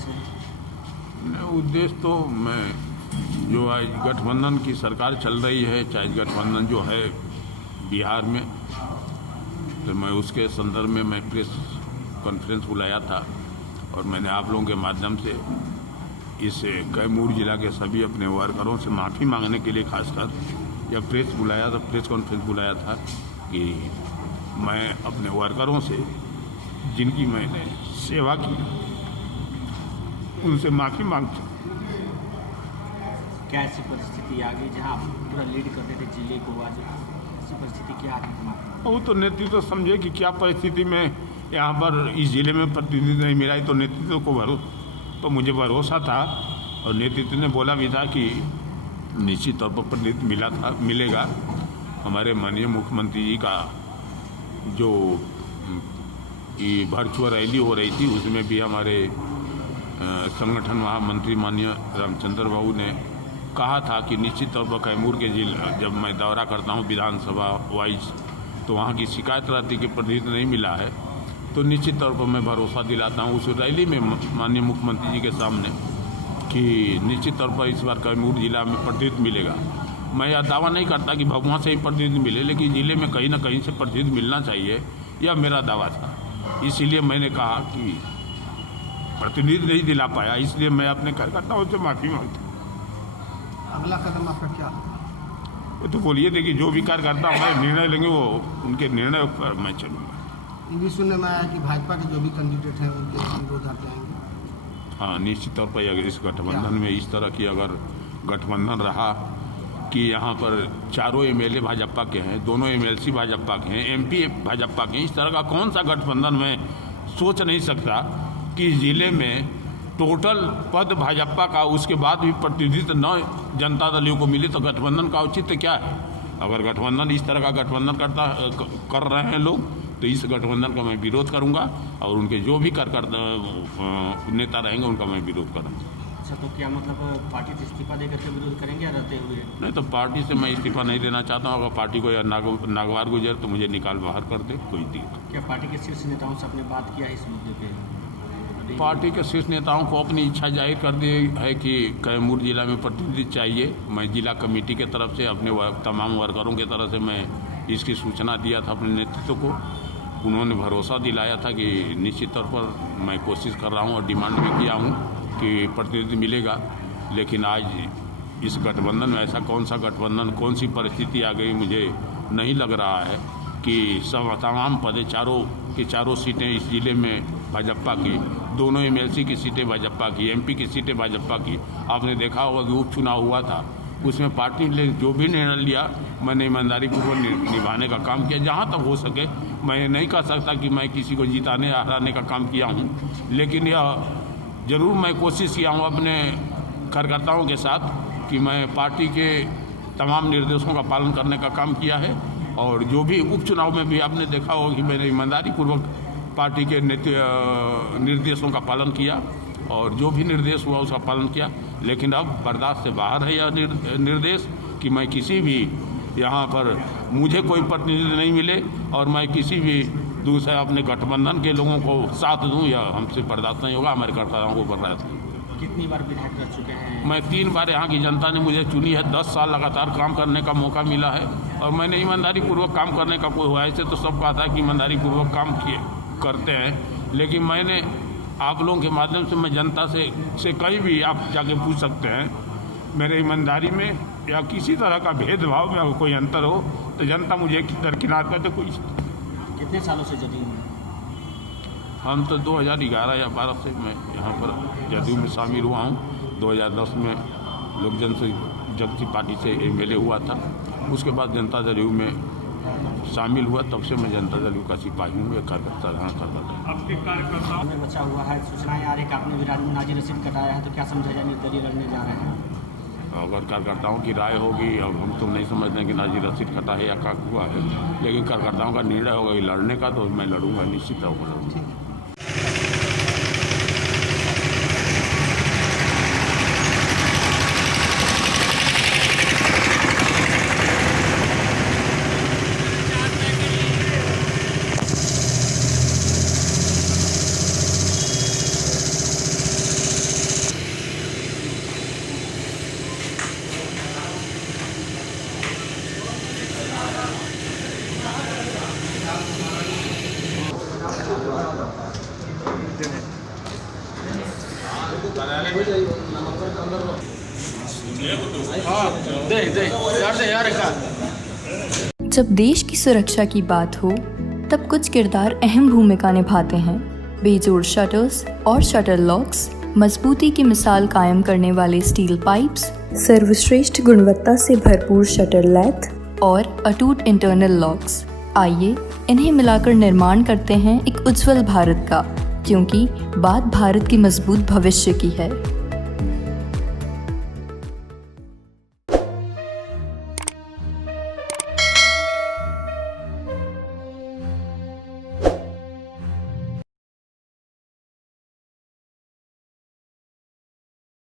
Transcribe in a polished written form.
उद्देश्य है? उद्देश्य तो मैं जो आज गठबंधन की सरकार चल रही है, चाहे गठबंधन जो है बिहार में, तो मैं उसके संदर्भ में मैं प्रेस कॉन्फ्रेंस बुलाया था और मैंने आप लोगों के माध्यम से इस कैमूर जिला के सभी अपने वर्करों से माफ़ी मांगने के लिए खासकर जब प्रेस कॉन्फ्रेंस बुलाया था कि मैं अपने वर्करों से जिनकी मैंने सेवा की उनसे माफ़ी मांगता हूँ। क्या ऐसी परिस्थिति आ गई जहां आप पूरा लीड करते थे जिले को, आज ऐसी परिस्थिति क्या आ गई? वो तो नेतृत्व समझे कि क्या परिस्थिति में यहाँ पर इस जिले में प्रतिनिधित्व नहीं मिला है, तो नेतृत्व को तो मुझे भरोसा था और नेतृत्व ने बोला भी था कि निश्चित तौर पर प्रतिनिधित्व मिलेगा। हमारे माननीय मुख्यमंत्री जी का जो वर्चुअल रैली हो रही थी उसमें भी हमारे संगठन महामंत्री माननीय रामचंद्र बाबू ने कहा था कि निश्चित तौर पर कैमूर के जिले जब मैं दौरा करता हूं विधानसभा वाइज तो वहां की शिकायत रहती कि प्रतिनिधित्व नहीं मिला है, तो निश्चित तौर पर मैं भरोसा दिलाता हूं उस रैली में माननीय मुख्यमंत्री जी के सामने कि निश्चित तौर पर इस बार कैमूर जिला में प्रतिनिधित्व मिलेगा। मैं यह दावा नहीं करता कि भगवान से ही प्रतिनिधित्व मिले, लेकिन जिले में कहीं ना कहीं से प्रतिनिधित्व मिलना चाहिए, यह मेरा दावा था। इसीलिए मैंने कहा कि प्रतिनिधित्व नहीं दिला पाया, इसलिए मैं अपने कार्यकर्ताओं से माफ़ी मांगता हूँ। अगला कदम आपका क्या? वो तो बोलिए, देखिए जो भी कार्यकर्ता हमारे निर्णय लेंगे वो उनके निर्णय पर मैं चलूँगा। ये भी सुनने में आया कि भाजपा के जो भी कैंडिडेट हैं उनके विरोध हट जाएंगे। हाँ, निश्चित तौर पर अगर इस गठबंधन में इस तरह की अगर गठबंधन रहा कि यहाँ पर चारों एमएलए भाजपा के हैं, दोनों एमएलसी भाजपा के हैं, एमपी भाजपा के हैं, इस तरह का कौन सा गठबंधन मैं सोच नहीं सकता कि ज़िले में टोटल पद भाजपा का उसके बाद भी प्रतिनिधित्व न जनता दलियों को मिले, तो गठबंधन का औचित्य क्या है? अगर गठबंधन इस तरह का गठबंधन कर रहे हैं लोग, तो इस गठबंधन का मैं विरोध करूंगा और उनके जो भी नेता रहेंगे उनका मैं विरोध करूंगा। अच्छा, तो क्या मतलब पार्टी से इस्तीफा देकर के विरोध करेंगे या रहते हुए? नहीं, तो पार्टी से मैं इस्तीफा नहीं देना चाहता हूँ। अगर पार्टी को या नागवार गुजर तो मुझे निकाल बाहर कर दे, कोई दिक्कत। क्या पार्टी के शीर्ष नेताओं से आपने बात किया है इस मुद्दे पे? पार्टी के शीर्ष नेताओं को अपनी इच्छा जाहिर कर दी है कि कैमूर जिला में प्रतिनिधित्व चाहिए। मैं जिला कमेटी के तरफ से अपने तमाम वर्करों के तरफ से मैं इसकी सूचना दिया था अपने नेतृत्व को। उन्होंने भरोसा दिलाया था कि निश्चित तौर पर मैं कोशिश कर रहा हूं और डिमांड भी किया हूं कि प्रतिनिधित्व मिलेगा। लेकिन आज इस गठबंधन में ऐसा कौन सा गठबंधन, कौन सी परिस्थिति आ गई, मुझे नहीं लग रहा है कि सब तमाम पदे चारों सीटें इस ज़िले में भाजपा की, दोनों एमएलसी की सीटें भाजपा की, एमपी की सीटें भाजपा की। आपने देखा होगा कि उपचुनाव हुआ था, उसमें पार्टी ने जो भी निर्णय लिया मैंने ईमानदारी पूर्वक निभाने का काम किया। जहाँ तक हो सके मैं नहीं कह सकता कि मैं किसी को जिताने हराने का काम किया हूँ, लेकिन यह ज़रूर मैं कोशिश किया हूँ अपने कार्यकर्ताओं के साथ कि मैं पार्टी के तमाम निर्देशों का पालन करने का काम किया है। और जो भी उपचुनाव में भी आपने देखा होगा कि मैंने ईमानदारी पूर्वक पार्टी के निर्देशों का पालन किया और जो भी निर्देश हुआ उसका पालन किया। लेकिन अब बर्दाश्त से बाहर है यह निर्देश कि मैं किसी भी यहाँ पर मुझे कोई प्रतिनिधि नहीं मिले और मैं किसी भी दूसरे अपने गठबंधन के लोगों को साथ दूँ, यह हमसे बर्दाश्त नहीं होगा। हमारे कार्यकर्ताओं को बर्दाश्त नहीं। कितनी बार विधायक रह चुके हैं? मैं 3 बार यहाँ की जनता ने मुझे चुनी है। 10 साल लगातार काम करने का मौका मिला है और मैंने ईमानदारी पूर्वक काम करने का कोई हुआ ऐसे तो सब कहा था कि ईमानदारी पूर्वक काम करते हैं, लेकिन मैंने आप लोगों के माध्यम से मैं जनता से कहीं भी आप जाके पूछ सकते हैं, मेरे ईमानदारी में या किसी तरह का भेदभाव में अगर कोई अंतर हो तो जनता मुझे दरकिनार करते। कोई कितने सालों से जदयू में? हम तो 2011 या 12 से मैं यहाँ पर जदयू में शामिल हुआ हूँ। 2010 में लोक जनशक्ति पार्टी से एमएलए हुआ था, उसके बाद जनता दल यू में शामिल हुआ, तब से मैं जनता दल यू का सिपाही हूँ, एक कार्यकर्ता रहा करता। आपके कार्यकर्ता में बचा हुआ है, सूचनाएं आ रही कि आपने विराट में नाजी रसीद कटाया है, तो क्या समझा जाए निर्दलीय लड़ने जा रहे हैं? अगर कार्यकर्ताओं की राय होगी, अब हम तो नहीं समझते कि नाजी रसीद कटा है या क्या हुआ है, लेकिन कार्यकर्ताओं का निर्णय होगा कि लड़ने का, तो मैं लड़ूंगा, निश्चित तौर पर लड़ूंगा। जब देश की सुरक्षा की बात हो तब कुछ किरदार अहम भूमिका निभाते हैं। बेजोड़ शटर्स और शटर लॉक्स, मजबूती की मिसाल कायम करने वाले स्टील पाइप्स, सर्वश्रेष्ठ गुणवत्ता से भरपूर शटर लैथ और अटूट इंटरनल लॉक्स। आइए इन्हें मिलाकर निर्माण करते हैं एक उज्जवल भारत का, क्योंकि बात भारत की मजबूत भविष्य की है।